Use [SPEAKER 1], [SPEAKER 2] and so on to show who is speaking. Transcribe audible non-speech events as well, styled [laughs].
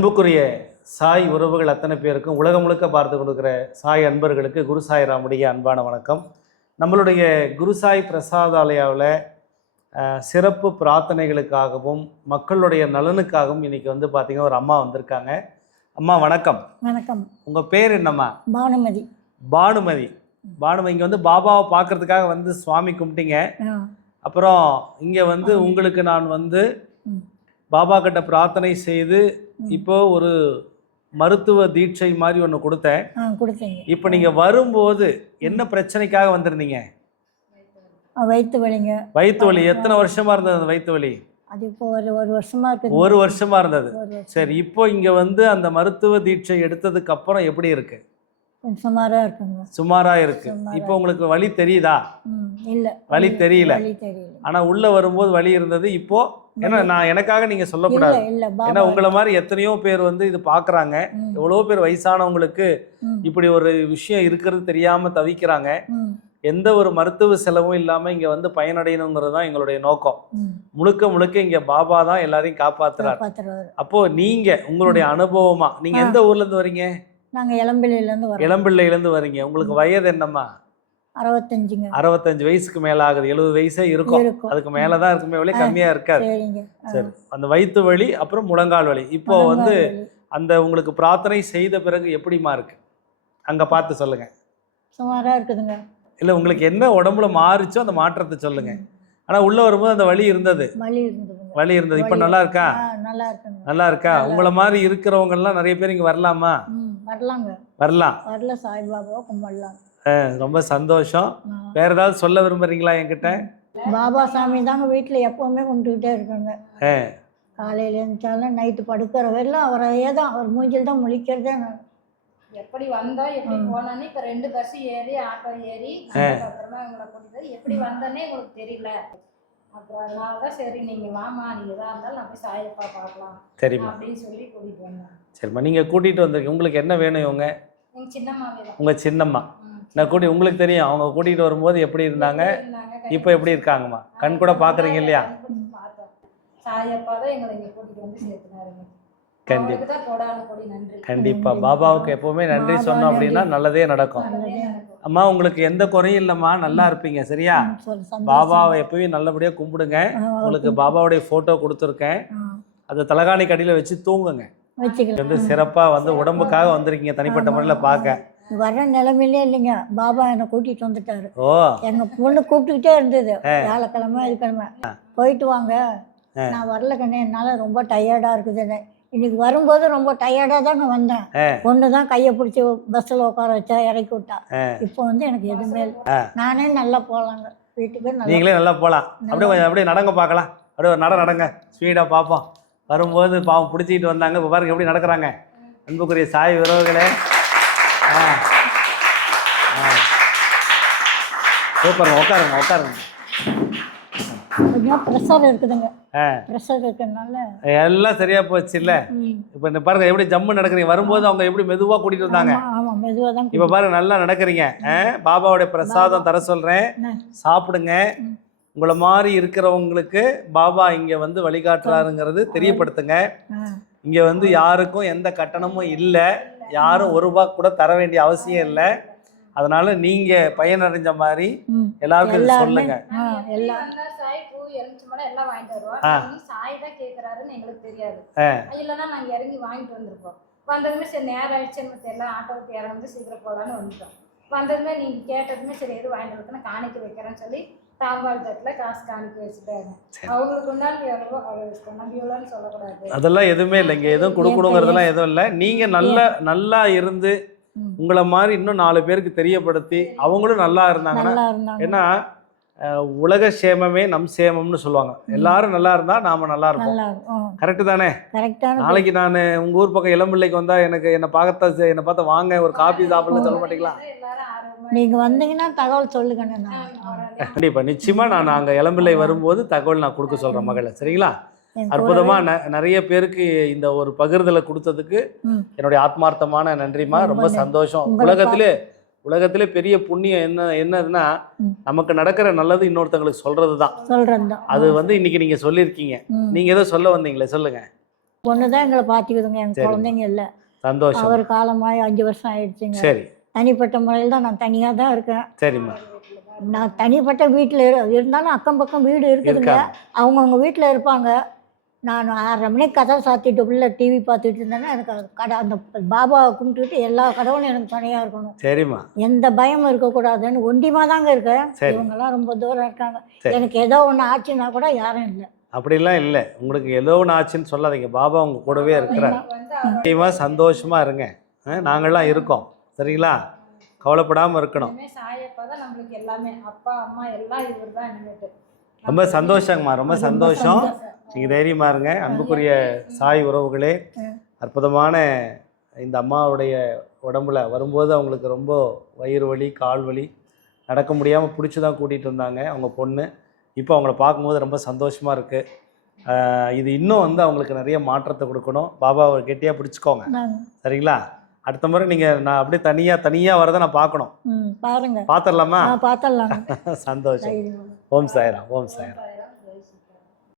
[SPEAKER 1] அன்புக்குரிய சாய் உறவுகள் அத்தனை பேருக்கும் உலகம் முழுக்க பார்த்து கொடுக்குற சாய் அன்பர்களுக்கு குரு சாய்ராமுடைய அன்பான வணக்கம். நம்மளுடைய குரு சாய் பிரசாதாலயாவில் சிறப்பு பிரார்த்தனைகளுக்காகவும் மக்களுடைய நலனுக்காகவும் இன்னைக்கு வந்து பார்த்தீங்கன்னா ஒரு அம்மா வந்திருக்காங்க. அம்மா வணக்கம்.
[SPEAKER 2] வணக்கம்.
[SPEAKER 1] உங்கள் பேர் என்னம்மா?
[SPEAKER 2] பானுமதி.
[SPEAKER 1] பானுமதி. பானுமதி இங்கே வந்து பாபாவை பார்க்கறதுக்காக வந்து சுவாமி கும்பிட்டீங்க. அப்புறம் இங்கே வந்து உங்களுக்கு நான் வந்து. பாபா கிட்ட பிரார்த்தனை செய்து. இப்போ ஒரு மருத்துவ தீட்சை மாதிரி ஒன்று கொடுத்தேன். இப்போ நீங்கள் வரும்போது என்ன பிரச்சனைக்காக வந்திருந்தீங்க?
[SPEAKER 2] வயிற்று வலிங்க.
[SPEAKER 1] வயிற்று வலி. எத்தனை வருஷமா இருந்தது அந்த வயிற்று வலி?
[SPEAKER 2] அது இப்போ ஒரு ஒரு வருஷமா இருக்குது.
[SPEAKER 1] ஒரு வருஷமா இருந்தது. சரி இப்போ இங்கே வந்து அந்த மருத்துவ தீட்சை எடுத்ததுக்கு அப்புறம் எப்படி இருக்கு?
[SPEAKER 2] கொஞ்சம் சுமாராக இருக்குங்க.
[SPEAKER 1] சுமாரா இருக்கு. இப்போ உங்களுக்கு வலி தெரியுதா?
[SPEAKER 2] இல்லை.
[SPEAKER 1] வலி தெரியல.
[SPEAKER 2] வலி தெரியல.
[SPEAKER 1] ஆனா உள்ள வரும்போது வலி இருந்தது. இப்போ ஏன்னா நான் எனக்காக நீங்க
[SPEAKER 2] இல்லை
[SPEAKER 1] சொல்லக்கூடாது ஏன்னா உங்களை மாதிரி எத்தனையோ பேர் வந்து இது பாக்குறாங்க. எவ்வளோ பேர் வயசானவங்களுக்கு இப்படி ஒரு விஷயம் இருக்கிறது தெரியாம தவிக்கிறாங்க. எந்த ஒரு மருத்துவ செலவும் இல்லாம இங்க வந்து பயனடையணுங்கிறது தான் எங்களுடைய நோக்கம். முழுக்க முழுக்க இங்க பாபா தான் எல்லாரையும் காப்பாத்துறாரு. அப்போ நீங்க உங்களுடைய அனுபவமா நீங்க. எந்த ஊர்ல இருந்து வரீங்க?
[SPEAKER 2] நாங்கள் இளம்பிள்ளையிலேருந்து வரோம்
[SPEAKER 1] இளம்பிள்ளையில இருந்து வரீங்க. உங்களுக்கு வயது என்னம்மா?
[SPEAKER 2] அறுபத்தஞ்சுங்க.
[SPEAKER 1] அறுபத்தஞ்சு வயசுக்கு மேல ஆகுது எழுபது வயசே இருக்கும். அதுக்கு மேலதான் இருக்குமே வழி கம்மியா இருக்காது. சரி. அந்த வயிற்று வலி அப்புறம் முழங்கால் வலி. இப்போ வந்து. அந்த உங்களுக்கு பிரார்த்தனை செய்த பிறகு எப்படிமா இருக்கு? அங்க பார்த்து சொல்லுங்க.
[SPEAKER 2] சுமாரா இருக்குதுங்க.
[SPEAKER 1] இல்ல உங்களுக்கு என்ன உடம்புல மாறுச்சோ அந்த மாற்றத்தை சொல்லுங்க. ஆனா உள்ள வரும்போது அந்த வலி இருந்தது.
[SPEAKER 2] வலி இருந்ததுங்க.
[SPEAKER 1] வலி இருந்தது. இப்ப. நல்லா இருக்கா?
[SPEAKER 2] நல்லா
[SPEAKER 1] இருக்கா? உங்களை மாதிரி இருக்கிறவங்க எல்லாம் நிறைய பேர் இங்க வரலாமா?
[SPEAKER 2] வரலாங்க.
[SPEAKER 1] வரலாம்.
[SPEAKER 2] வரல சாய்பாபாவை கும்பிடலாம்.
[SPEAKER 1] ரொம்ப சந்தோஷம். வேற ஏதாவது சொல்ல விரும்புறீங்களா என்கிட்ட?
[SPEAKER 2] பாபா சாமி தாங்க வீட்டில் எப்பவுமே கும்பிட்டுக்கிட்டே இருக்காங்க. காலையில் எழுந்தாலும் நைட்டு படுக்கிற வரையிலும் அவரையே தான் அவர் மூஞ்சில் தான் முழிக்கிறதே நான்.
[SPEAKER 3] எப்படி வந்தோம் எப்படி. போனோன்னு இப்ப ரெண்டு பஸ் ஏறி ஆட்டோ ஏறி அப்புறமா உங்களை கூட்டிட்டு எப்படி வந்தோன்னே உங்களுக்கு தெரியல. அப்புறம் அதனாலதான் சரி நீங்க வாமா நீங்க எதா இருந்தாலும் நான் போய் சாயப்பா பார்க்கலாம்
[SPEAKER 1] சரிம்மா.
[SPEAKER 3] அப்படின்னு சொல்லி கூட்டிட்டு வந்தேன்
[SPEAKER 1] சரிம்மா நீங்க கூட்டிட்டு வந்திருக்கீங்க. உங்களுக்கு என்ன வேணும் இவங்க?
[SPEAKER 3] எங்க சின்னம்மாவே தான்.
[SPEAKER 1] உங்க சின்னம்மா. நான் கூட்டி உங்களுக்கு தெரியும். அவங்க கூட்டிட்டு வரும்போது எப்படி இருந்தாங்க? இப்போ எப்படி இருக்காங்கம்மா? கண் கூட பாக்குறீங்க இல்லையா?
[SPEAKER 3] பார்த்தோம். சாயப்பா தான் எங்களை இங்க கூட்டிட்டு வந்து சேர்த்துனாருங்க.
[SPEAKER 1] கண்டிப்பா.
[SPEAKER 3] அவருக்கு தான் கொடான கொடி நன்றி.
[SPEAKER 1] கண்டிப்பா. பாபாவுக்கு எப்பவுமே நன்றி சொன்னோம் அப்படின்னா நல்லதே நடக்கும். அம்மா உங்களுக்கு எந்த குறையும் இல்லைம்மா. நல்லா இருப்பீங்க. சரியா. பாபாவை எப்பயும் நல்லபடியா கும்பிடுங்க. உங்களுக்கு பாபாவுடைய போட்டோ கொடுத்துருக்கேன். அதை தலகாணி கடியில வச்சு தூங்குங்க. வந்து சிறப்பா வந்து உடம்புக்காக வந்திருக்கீங்க. தனிப்பட்ட முறையில் பார்க்க.
[SPEAKER 2] வர நிலைமையிலே இல்லைங்க. பாபா என்னை கூட்டிட்டு வந்துட்டாரு.
[SPEAKER 1] ஓ.
[SPEAKER 2] எங்க பொண்ணு கூப்பிட்டுக்கிட்டே இருந்தது. வியாழக்கிழமை இதுக்கிழமை. போயிட்டு வாங்க. நான் வரல கண்ணே. என்னால ரொம்ப டயர்டா இருக்குதுன்னு. இன்னைக்கு வரும்போது ரொம்ப டயர்டா தாங்க வந்தேன். பொண்ணு தான் கையை பிடிச்சி பஸ்ஸில் உட்கார வச்சா இறக்கி விட்டா. இப்போ வந்து எனக்கு எதுவுமே நானே நல்லா போகலாங்க வீட்டுக்கு
[SPEAKER 1] நீங்களே நல்லா போகலாம் அப்படியே கொஞ்சம் அப்படியே நடங்க பார்க்கலாம். அப்படியே ஒரு நட நடங்க. ஸ்பீடாக பார்ப்போம். வரும்போது பாவம் பிடிச்சிக்கிட்டு வந்தாங்க. இப்போ பாருங்க எப்படி நடக்கிறாங்க. அன்புக்குரிய சாய் உறவுகளே. ஆ. சூப்பருங்க. உட்காருங்க உட்காருங்க.
[SPEAKER 2] கொஞ்சம் ப்ரெஷர் இருக்குதுங்க.
[SPEAKER 1] ஆ.
[SPEAKER 2] ப்ரெஷர் இருக்கிறதுனால.
[SPEAKER 1] எல்லாம் சரியா போச்சு இல்ல. இப்போ இந்த பாருங்க எப்படி ஜம்மு நடக்கிறீங்க. வரும்போது அவங்க எப்படி மெதுவா கூட்டிட்டு வந்தாங்க?
[SPEAKER 2] ஆமா, தான்
[SPEAKER 1] இப்போ பாருங்க நல்லா நடக்கிறீங்க. ஆ, பாபாவுடைய பிரசாதம் தர சொல்றேன்? சாப்பிடுங்க. உங்களை மாதிரி இருக்கிறவங்களுக்கு பாபா இங்க வந்து வழிகாட்டுறாருங்கிறது தெரியப்படுத்துங்க. இங்க வந்து யாருக்கும் எந்த கட்டணமும் இல்லை. யாரும் ஒரு ரூபா கூட தர வேண்டிய அவசியம் இல்லை. அதனால நீங்க பயனடைஞ்ச மாதிரி. எல்லாருக்கும் சொல்லுங்க.
[SPEAKER 3] எப்படி
[SPEAKER 2] எல்லாம்
[SPEAKER 3] வாங்கிட்டு வருவோம் சாய் தான் கேக்குறாருன்னு எங்களுக்கு தெரியாது. இல்லைன்னா நாங்க இறங்கி வாங்கிட்டு வந்திருப்போம். வந்ததுமே சரி நேரம் ஆயிடுச்சுன்னு தெரியல ஆட்டோ விட்டு இறந்து சீக்கிரம் போகலான்னு வந்துட்டோம். வந்ததுமே நீங்க கேட்டதுமே சரி எது வாங்கிட்டு இருக்குன்னு காணிக்க வைக்கிறேன்னு சொல்லி தாம்பாள் தட்டில் காசு காணிக்க வச்சுட்டாங்க அவங்களுக்கு உண்டான எவ்வளவோ அவ்வளோ நம்பி எவ்வளோன்னு சொல்லக்கூடாது.
[SPEAKER 1] அதெல்லாம் எதுவுமே இல்லை. இங்க எதுவும் கொடுக்கணுங்கிறதெல்லாம் எதுவும் இல்லை. நீங்க நல்ல நல்லா இருந்து. உங்களை மாதிரி இன்னும் நாலு பேருக்கு தெரியப்படுத்தி அவங்களும் நல்லா இருந்தாங்கன்னா ஏன்னா உலக சேமமே நம் சேமம்னு சொல்லுவாங்க. எல்லாரும் நல்லா இருந்தா நாம நல்லா இருப்போம். கரெக்டு தானே? நாளைக்கு நான் உங்க ஊர் பக்கம் இளம்பிள்ளைக்கு வந்தா எனக்கு என்னை பார்க்கத்தா என்னை பார்த்தா வாங்க ஒரு காபி சாப்பிடல சொல்ல மாட்டீங்களா?
[SPEAKER 2] நீங்க வந்தீங்கன்னா தகவல்
[SPEAKER 3] ஆ,
[SPEAKER 1] கண்டிப்பா நிச்சயமா நான் அங்க இளம்பிள்ளை வரும்போது தகவல் நான் கொடுக்க சொல்றேன் மகளை. சரிங்களா? அற்புதமா ந- நிறைய பேருக்கு இந்த ஒரு பகிர்தலை கொடுத்ததுக்கு. என்னுடைய ஆத்மார்த்தமான நன்றிமா
[SPEAKER 2] ரொம்ப.
[SPEAKER 1] சந்தோஷம். உலகத்திலே உலகத்திலே பெரிய புண்ணியம் என்ன என்னதுன்னா. நமக்கு நடக்கிற நல்லது இன்னொருத்தங்களுக்கு சொல்றது தான்
[SPEAKER 2] சொல்றேன் தான்
[SPEAKER 1] அது வந்து இன்னைக்கு நீங்க சொல்லியிருக்கீங்க. நீங்க ஏதோ சொல்ல வந்தீங்களே சொல்லுங்க.
[SPEAKER 2] பொண்ணு தான் எங்களை பார்த்துக்குதுங்க எங்கள்
[SPEAKER 1] சரி.
[SPEAKER 2] குழந்தைங்க இல்லை.
[SPEAKER 1] சந்தோஷம்.
[SPEAKER 2] அவர் காலமாகி அஞ்சு வருஷம் ஆயிடுச்சுங்க.
[SPEAKER 1] சரி.
[SPEAKER 2] தனிப்பட்ட முறையில் தான் நான் தனியாக தான் இருக்கேன்.
[SPEAKER 1] சரிம்மா.
[SPEAKER 2] நான் தனிப்பட்ட வீட்டில் இருந்தாலும் அக்கம் பக்கம் வீடு இருக்குதுங்க. அவங்கவுங்க வீட்டில் இருப்பாங்க. நான் ஆறரை மணிக்கு கதவை சாத்திட்டு உள்ள டிவி பார்த்துட்டு இருந்தேன்னா எனக்கு அது கடை அந்த பாபாவை கும்பிட்டுட்டு எல்லா கடவுளும் எனக்கு துணையாக இருக்கணும்.
[SPEAKER 1] சரிம்மா.
[SPEAKER 2] எந்த பயமும் இருக்கக்கூடாதுன்னு ஒண்டிமா தாங்க இருக்கேன்.
[SPEAKER 1] சரி.
[SPEAKER 2] இவங்கெல்லாம் ரொம்ப தூரம் இருக்காங்க. எனக்கு ஏதோ ஒன்று ஆச்சுன்னா கூட யாரும் இல்லை.
[SPEAKER 1] அப்படிலாம் இல்லை. உங்களுக்கு ஏதோ ஒன்று ஆச்சுன்னு சொல்லாதீங்க. பாபா உங்க கூடவே இருக்கிறார்.
[SPEAKER 3] வந்து அவர்
[SPEAKER 1] முக்கியமாக சந்தோஷமாக இருங்க. ஆ, நாங்கள்லாம் இருக்கோம். சரிங்களா? கவலைப்படாமல் இருக்கணும்.
[SPEAKER 3] இனிமே சாயப்பா தான் நம்மளுக்கு எல்லாமே. அப்பா அம்மா எல்லாம் இவர் தான்
[SPEAKER 1] ரொம்ப சந்தோஷங்கம்மா ரொம்ப சந்தோஷம். நீங்கள் தைரியமா இருங்க. அன்புக்குரிய சாய் உறவுகளே அற்புதமான இந்த அம்மாவுடைய உடம்புல வரும்போது அவங்களுக்கு ரொம்ப வயிறு வலி கால் வலி நடக்க முடியாமல் பிடிச்சி தான் கூட்டிகிட்டு வந்தாங்க அவங்க பொண்ணு. இப்போ அவங்கள பார்க்கும்போது ரொம்ப சந்தோஷமாக இருக்குது இது இன்னும் வந்து அவங்களுக்கு நிறைய மாற்றத்தை கொடுக்கணும். பாபாவை கெட்டியாக பிடிச்சிக்கோங்க. சரிங்களா? அடுத்த முறை நீங்கள் நான் அப்படியே தனியாக தனியாக வரதை நான் பார்க்கணும்.
[SPEAKER 2] பாருங்க.
[SPEAKER 1] பார்த்துடலாமா?
[SPEAKER 2] ஆ பார்த்தலாம் [laughs]
[SPEAKER 1] சந்தோஷம். vamos sair, vamos sair.